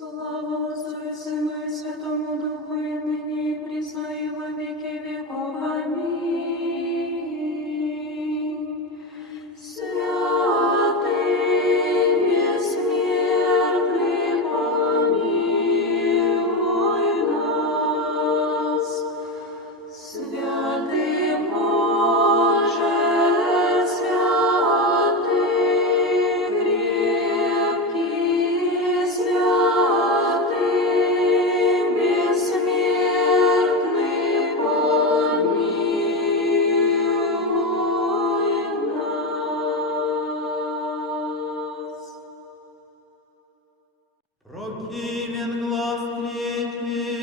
Слава Отцу и Сыну и Святому Духу, и ныне и присно и во веки веков. Аминь. Святый бессмертный, помилуй нас. Святый Боже, святый крепкий, святый бессмертный, помилуй нас. Прокимен глаз третий,